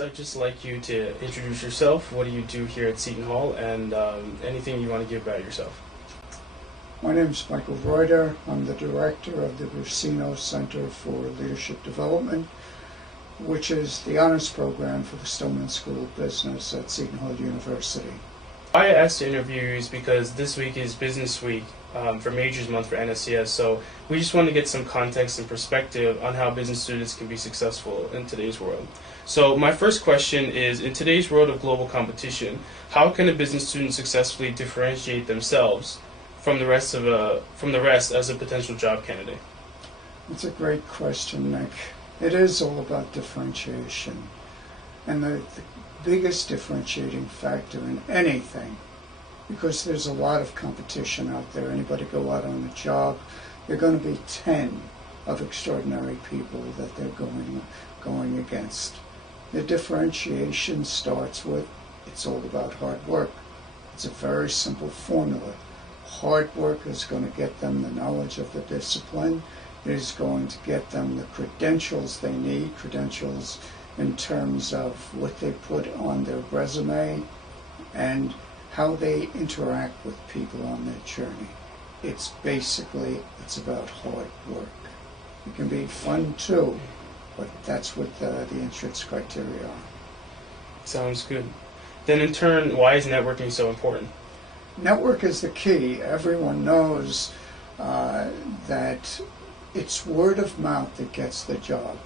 I'd just like you to introduce yourself. What do you do here at Seton Hall, and anything you want to give about yourself? My name is Michael Reuter. I'm the director of the Bursino Center for Leadership Development, which is the honors program for the Stoneman School of Business at Seton Hall University. I asked to interview you is because this week is Business Week for Majors Month for NSCS, so we just want to get some context and perspective on how business students can be successful in today's world. So my first question is, in today's world of global competition, how can a business student successfully differentiate themselves from the rest as a potential job candidate? It's a great question, Nick. It is all about differentiation. And the biggest differentiating factor in anything, because there's a lot of competition out there. Anybody go out on a job, there are going to be 10 of extraordinary people that they're going against. The differentiation starts with, it's all about hard work. It's a very simple formula. Hard work is going to get them the knowledge of the discipline. It is going to get them the credentials they need, credentials in terms of what they put on their resume and how they interact with people on their journey. It's about hard work. It can be fun too, but that's what the entrance criteria are. Sounds good. Then in turn, why is networking so important? Network is the key. Everyone knows that it's word of mouth that gets the job.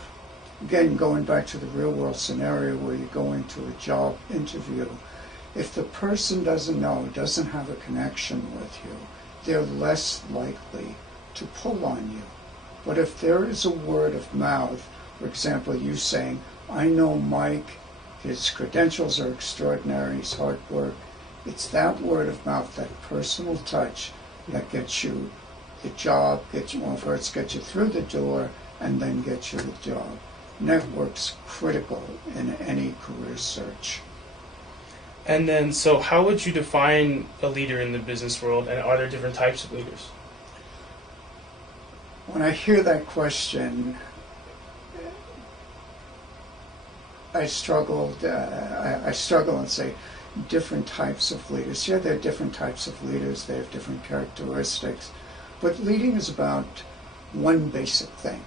Again, going back to the real world scenario where you go into a job interview, if the person doesn't have a connection with you, they're less likely to pull on you. But if there is a word of mouth, for example, you saying, I know Mike, his credentials are extraordinary, his hard work, it's that word of mouth, that personal touch that gets you the job, gets you through the door, and then gets you the job. Network's critical in any career search. And then, so how would you define a leader in the business world, and are there different types of leaders? When I hear that question, I struggle and say different types of leaders. Yeah, there are different types of leaders. They have different characteristics. But leading is about one basic thing.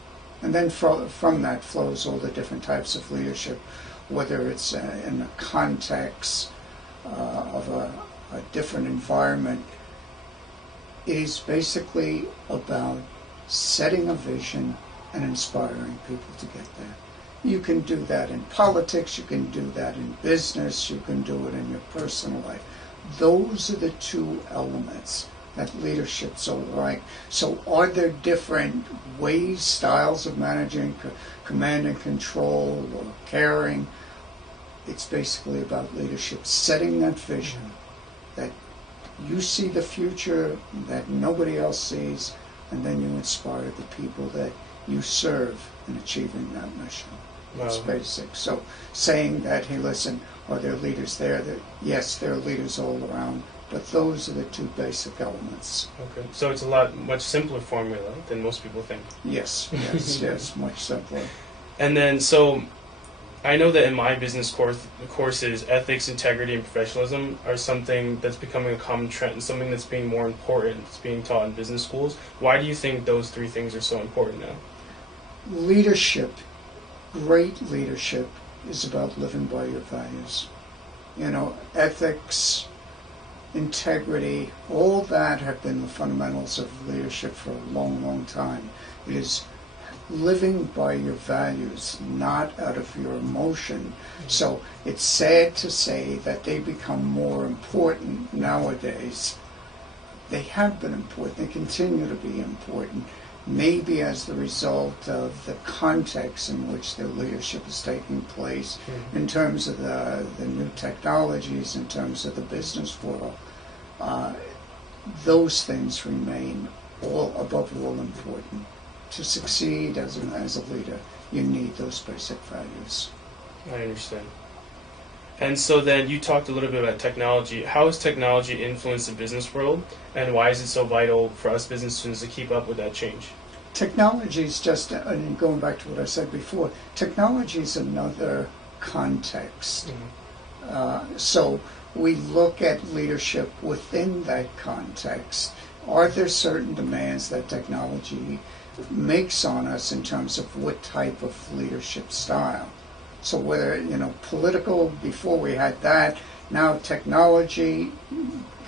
And then from that flows all the different types of leadership, whether it's in the context of a different environment. It is basically about setting a vision and inspiring people to get there. You can do that in politics, you can do that in business, you can do it in your personal life. Those are the two elements that leadership's so like. So are there different ways, styles of managing, command and control, or caring? It's basically about leadership, setting that vision that you see the future that nobody else sees, and then you inspire the people that you serve in achieving that mission. It's basic. So saying that, hey, listen, are there leaders there? Yes, there are leaders all around, but those are the two basic elements. Okay, so it's much simpler formula than most people think. Yes, much simpler. And then, so I know that in my business courses, ethics, integrity, and professionalism are something that's becoming a common trend, and something that's being more important. It's being taught in business schools. Why do you think those three things are so important now? Leadership, great leadership, is about living by your values. Ethics, integrity, all that have been the fundamentals of leadership for a long, long time. It is living by your values, not out of your emotion. So it's sad to say that they become more important nowadays. They have been important, they continue to be important, maybe as the result of the context in which their leadership is taking place, in terms of the new technologies, in terms of the business world. Those things remain above all important. To succeed as a leader, you need those basic values. I understand. And so then you talked a little bit about technology. How has technology influenced the business world, and why is it so vital for us business students to keep up with that change? Technology is just, and going back to what I said before, technology is another context. Mm-hmm. So we look at leadership within that context. Are there certain demands that technology makes on us in terms of what type of leadership style? So whether, political, before we had that, now technology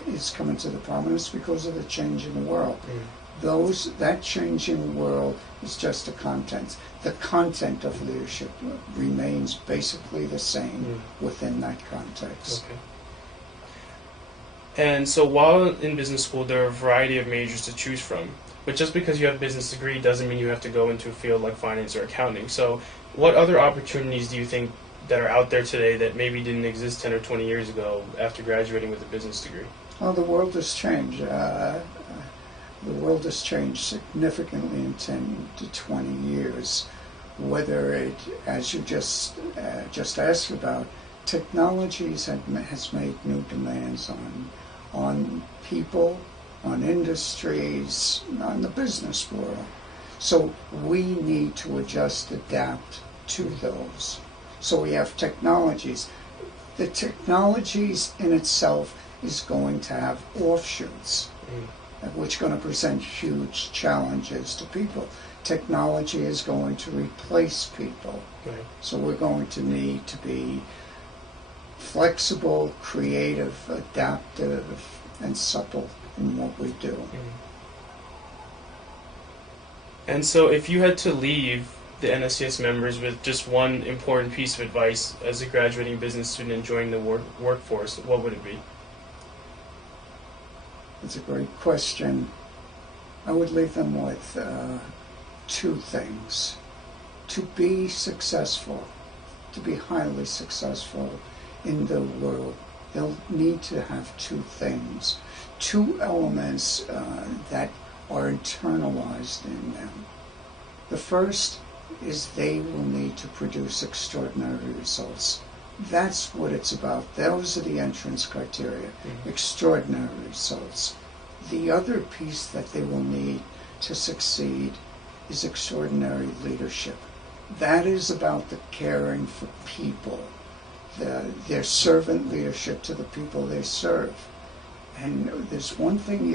is coming to the prominence because of the change in the world. That change in the world is just the content. The content of leadership remains basically the same within that context. Okay. And so while in business school, there are a variety of majors to choose from. But just because you have a business degree doesn't mean you have to go into a field like finance or accounting. So what other opportunities do you think that are out there today that maybe didn't exist 10 or 20 years ago after graduating with a business degree? Well, the world has changed. The world has changed significantly in 10 to 20 years. Whether it, as you just asked about, technologies has made new demands on people, on industries, on the business world. So we need to adjust, adapt to those. So we have technologies. The technologies in itself is going to have offshoots, which are going to present huge challenges to people. Technology is going to replace people. Right. So we're going to need to be flexible, creative, adaptive, and supple in what we do. And so if you had to leave the NSCS members with just one important piece of advice as a graduating business student enjoying the workforce, what would it be? It's a great question. I would leave them with two things. To be successful, to be highly successful in the world, they'll need to have two things, two elements that are internalized in them. The first is they will need to produce extraordinary results. That's what it's about. Those are the entrance criteria, extraordinary results. The other piece that they will need to succeed is extraordinary leadership. That is about the caring for people, their servant leadership to the people they serve. And there's one thing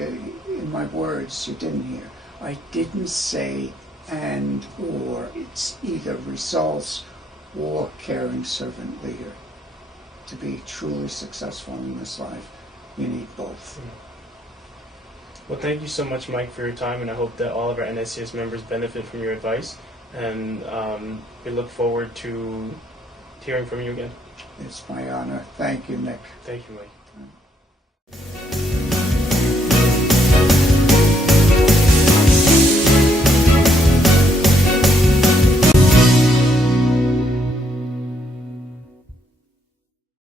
in my words you didn't hear. I didn't say and or. It's either results or caring servant leader. To be truly successful in this life, you need both. Well, thank you so much, Mike, for your time, and I hope that all of our NSCS members benefit from your advice. And we look forward to hearing from you again. It's my honor. Thank you, Nick. Thank you, Mike.